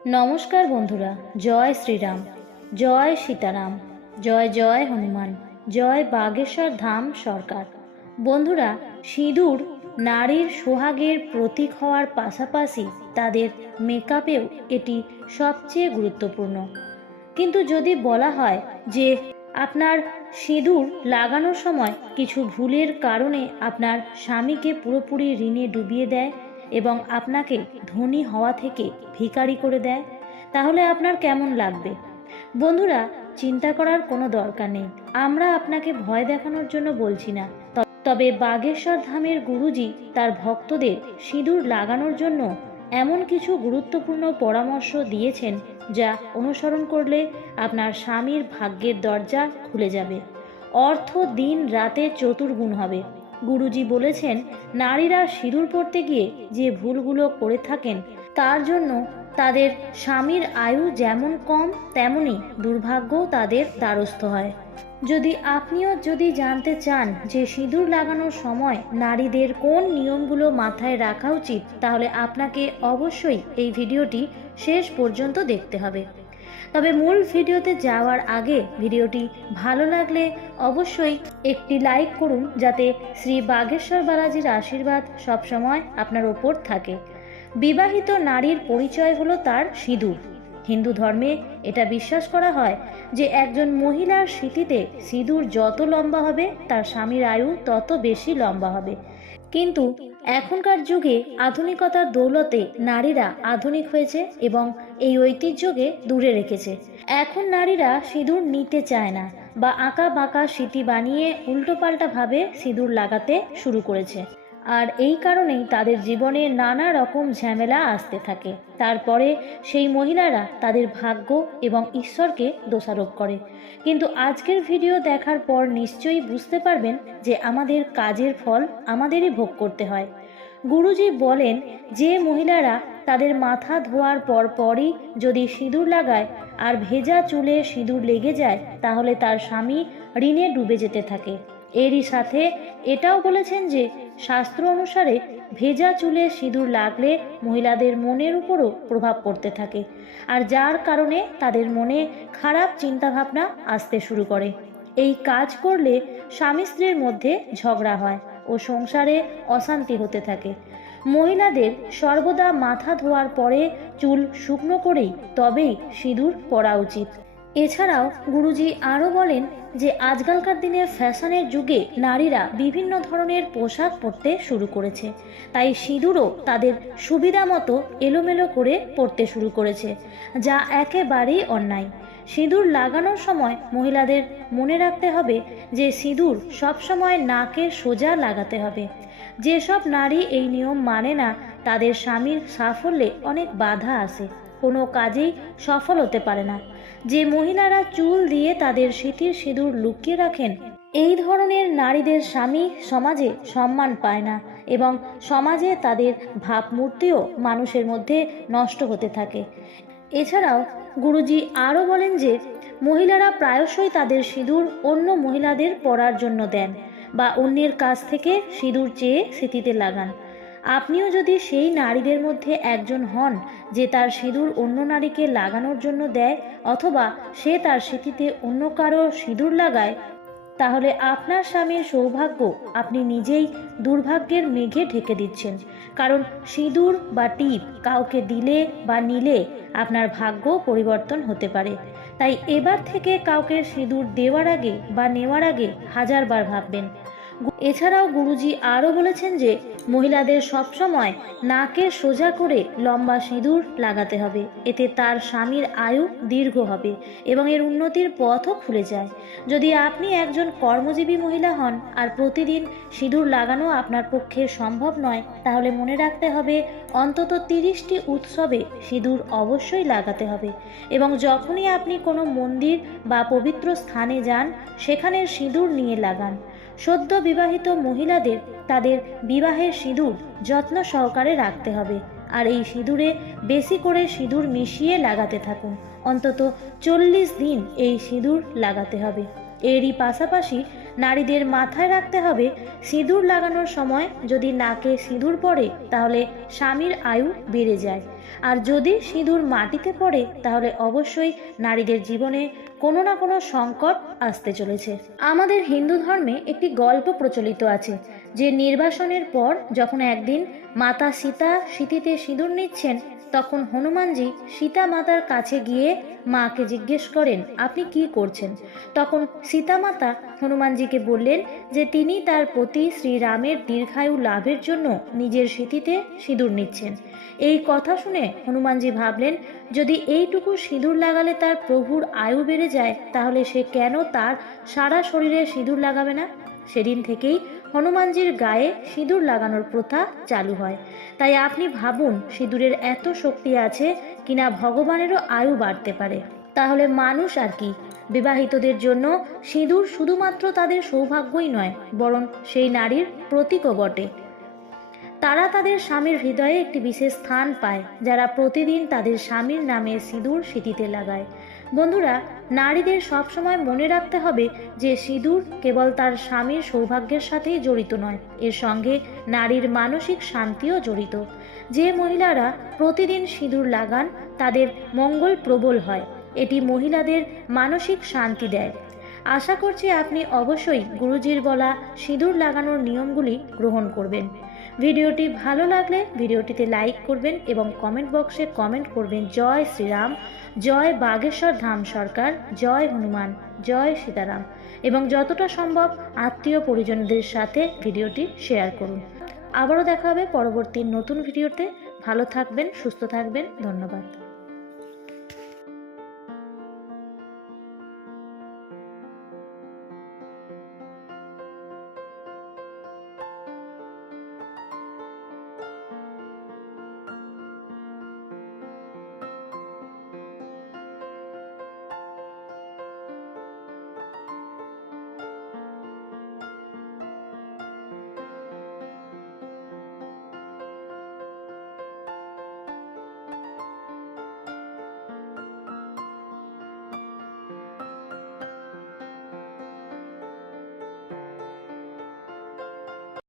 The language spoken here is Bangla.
নমস্কার বন্ধুরা, জয় শ্রীরাম, জয় সীতারাম, জয় জয় হনুমান, জয় বাগেশ্বর ধাম সরকার। বন্ধুরা, সিঁদুর নারীর সোহাগের প্রতীক হওয়ার পাশাপাশি তাদের মেকআপেও এটি সবচেয়ে গুরুত্বপূর্ণ। কিন্তু যদি বলা হয় যে আপনার সিঁদুর লাগানোর সময় কিছু ভুলের কারণে আপনার স্বামীকে পুরোপুরি ঋণে ডুবিয়ে দেয় এবং আপনাকে ধনী হওয়া থেকে ভিখারি করে দেয়, তাহলে আপনার কেমন লাগবে? বন্ধুরা, চিন্তা করার কোনো দরকার নেই। আমরা আপনাকে ভয় দেখানোর জন্য বলছি না। তবে বাগেশ্বর ধামের গুরুজি তার ভক্তদের সিঁদুর লাগানোর জন্য এমন কিছু গুরুত্বপূর্ণ পরামর্শ দিয়েছেন যা অনুসরণ করলে আপনার স্বামীর ভাগ্যের দরজা খুলে যাবে, অর্থ দিন রাতে চতুর্গুণ হবে। গুরুজি বলেছেন, নারীরা সিঁদুর পরতে গিয়ে যে ভুলগুলো করে থাকেন তার জন্য তাদের স্বামীর আয়ু যেমন কম তেমনি দুর্ভাগ্যও তাদের দ্বারস্থ হয়। আপনিও জানতে চান যে সিঁদুর লাগানোর সময় নারীদের কোন নিয়মগুলো মাথায় রাখা উচিত, তাহলে আপনাকে অবশ্যই এই ভিডিওটি শেষ পর্যন্ত দেখতে হবে। তবে মূল ভিডিওতে যাওয়ার আগে ভিডিওটি ভালো লাগলে অবশ্যই একটি লাইক করুন, যাতে শ্রী বাগেশ্বর বালাজির আশীর্বাদ সবসময় আপনার ওপর থাকে। বিবাহিত নারীর পরিচয় হলো তার সিঁদুর। হিন্দু ধর্মে এটা বিশ্বাস করা হয় যে একজন মহিলার স্মৃতিতে সিঁদুর যত লম্বা হবে তার স্বামীর আয়ু তত বেশি লম্বা হবে। কিন্তু এখনকার যুগে আধুনিকতার দৌলতে নারীরা আধুনিক হয়েছে এবং এই ঐতিহ্যকে দূরে রেখেছে। এখন নারীরা সিঁদুর নিতে চায় না বা আঁকা বাঁকা স্মৃতি বানিয়ে উল্টোপাল্টাভাবে সিঁদুর লাগাতে শুরু করেছে। আর এই কারণেই তাদের জীবনে নানা রকম ঝামেলা আসতে থাকে। তারপরে সেই মহিলারা তাদের ভাগ্য এবং ঈশ্বরকে দোষারোপ করে। কিন্তু আজকের ভিডিও দেখার পর নিশ্চয়ই বুঝতে পারবেন যে আমাদের কাজের ফল আমাদেরই ভোগ করতে হয়। গুরুজি বলেন, যে মহিলারা তাদের মাথা ধোয়ার পরই যদি সিঁদুর লাগায় আর ভেজা চুলে সিঁদুর লেগে যায়, তাহলে তার স্বামী ঋণে ডুবে যেতে থাকে। এরই সাথে এটাও বলেছেন যে শাস্ত্র অনুসারে ভেজা চুলে সিঁদুর লাগলে মহিলাদের মনের উপরও প্রভাব পড়তে থাকে, আর যার কারণে তাদের মনে খারাপ চিন্তাভাবনা আসতে শুরু করে। এই কাজ করলে স্বামী স্ত্রীর মধ্যে ঝগড়া হয় ও সংসারে অশান্তি হতে থাকে। মহিলাদের সর্বদা মাথা ধোয়ার পরে চুল শুকনো করেই তবেই সিঁদুর পরা উচিত। এছাড়াও গুরুজি আরও বলেন যে আজকালকার দিনে ফ্যাশনের যুগে নারীরা বিভিন্ন ধরনের পোশাক পরতে শুরু করেছে, তাই সিঁদুরও তাদের সুবিধা মতো এলোমেলো করে পরতে শুরু করেছে, যা একেবারেই অন্যায়। সিঁদুর লাগানোর সময় মহিলাদের মনে রাখতে হবে যে সিঁদুর সবসময় নাকের সোজা লাগাতে হবে। যেসব নারী এই নিয়ম মানে না তাদের স্বামীর সাফল্যে অনেক বাধা আসে, কোনো কাজেই সফল হতে পারে না। যে মহিলারা চুল দিয়ে তাদের স্মৃতির সিঁদুর লুকিয়ে রাখেন, এই ধরনের নারীদের স্বামী সমাজে সম্মান পায় না এবং সমাজে তাদের ভাবমূর্তিও মানুষের মধ্যে নষ্ট হতে থাকে। এছাড়াও গুরুজি আরও বলেন যে মহিলারা প্রায়শই তাদের সিঁদুর অন্য মহিলাদের পরার জন্য দেন বা অন্যের কাছ থেকে সিঁদুর চেয়ে স্মৃতিতে লাগান। আপনিও যদি সেই নারীদের মধ্যে একজন হন যে তার সিঁদুর অন্য নারীকে লাগানোর জন্য দেয় অথবা সে তার স্মৃতিতে অন্য কারো সিঁদুর লাগায়, তাহলে আপনার স্বামীর সৌভাগ্য আপনি নিজেই দুর্ভাগ্যের মেঘে ঢেকে দিচ্ছেন। কারণ সিঁদুর বা টিপ কাউকে দিলে বা নিলে আপনার ভাগ্য পরিবর্তন হতে পারে। তাই এবার থেকে কাউকে সিঁদুর দেওয়ার আগে বা নেওয়ার আগে হাজারবার ভাববেন। এছাড়াও গুরুজি আরও বলেছেন যে মহিলাদের সবসময় নাকে সোজা করে লম্বা সিঁদুর লাগাতে হবে। এতে তার স্বামীর আয়ু দীর্ঘ হবে এবং এর উন্নতির পথও খুলে যায়। যদি আপনি একজন কর্মজীবী মহিলা হন আর প্রতিদিন সিঁদুর লাগানো আপনার পক্ষে সম্ভব নয়, তাহলে মনে রাখতে হবে অন্তত 30টি উৎসবে সিঁদুর অবশ্যই লাগাতে হবে এবং যখনই আপনি কোনো মন্দির বা পবিত্র স্থানে যান সেখানে সিঁদুর নিয়ে লাগান। সদ্য বিবাহিত মহিলাদের তাদের বিবাহের সিঁদুর যত্ন সহকারে রাখতে হবে আর এই সিঁদুরে বেশি করে সিঁদুর মিশিয়ে লাগাতে থাকুন। অন্তত 40 দিন এই সিঁদুর লাগাতে হবে। এরই পাশাপাশি নারীদের মাথায় রাখতে হবে সিঁদুর লাগানোর সময় যদি নাকে সিঁদুর পড়ে তাহলে স্বামীর আয়ু বেড়ে যায়। আর যদি সিঁদুর মাটিতে পড়ে তাহলে অবশ্যই নারীদের জীবনে কোনো না কোনো সংকট আসতে চলেছে। আমাদের হিন্দু ধর্মে একটি গল্প প্রচলিত আছে যে নির্বাসনের পর যখন একদিন মাতা সীতা সিঁথিতে সিঁদুর নিচ্ছেন, তখন হনুমানজি সীতা মাতার কাছে গিয়ে মাকে জিজ্ঞেস করেন, আপনি কি করছেন? তখন সীতা মাতা হনুমানজিকে বললেন যে তিনি তার পতি শ্রীরামের দীর্ঘায়ু লাভের জন্য নিজের সিঁথিতে সিঁদুর নিচ্ছেন। এই কথা শুনে হনুমানজি ভাবলেন, যদি এইটুকু সিঁদুর লাগালে তার প্রভুর আয়ু বেড়ে যায়, তাহলে সে কেন তার সারা শরীরে সিঁদুর লাগাবে না? সেদিন থেকেই হনুমানজির গায়ে সিঁদুর লাগানোর প্রথা চালু হয়। তাই আপনি ভাবুন, সিঁদুরের এত শক্তি আছে কিনা ভগবানেরও আয়ু বাড়তে পারে। তাহলে মানুষ আর কি? বিবাহিতদের জন্য সিঁদুর শুধুমাত্র তাদের সৌভাগ্যই নয়, বরং সেই নারীর প্রতীকও বটে। তারা তাদের স্বামীর হৃদয়ে একটি বিশেষ স্থান পায় যারা প্রতিদিন তাদের স্বামীর নামে সিঁদুর সিঁথিতে লাগায়। বন্ধুরা, নারীদের সবসময় মনে রাখতে হবে যে সিঁদুর কেবল তার স্বামীর সৌভাগ্যের সাথেই জড়িত নয়, এর সঙ্গে নারীর মানসিক শান্তিও জড়িত। যে মহিলারা প্রতিদিন সিঁদুর লাগান তাদের মঙ্গল প্রবল হয়, এটি মহিলাদের মানসিক শান্তি দেয়। আশা করছি আপনি অবশ্যই গুরুজির বলা সিঁদুর লাগানোর নিয়মগুলি গ্রহণ করবেন। ভিডিওটি ভালো লাগলে ভিডিওটিতে লাইক করবেন এবং কমেন্ট বক্সে কমেন্ট করবেন জয় শ্রীরাম, জয় বাগেশ্বর ধাম সরকার, জয় হনুমান, জয় সীতারাম, এবং যতটা সম্ভব আত্মীয় পরিজনদের সাথে ভিডিওটি শেয়ার করুন। আবারও দেখা হবে পরবর্তী নতুন ভিডিওতে। ভালো থাকবেন, সুস্থ থাকবেন। ধন্যবাদ।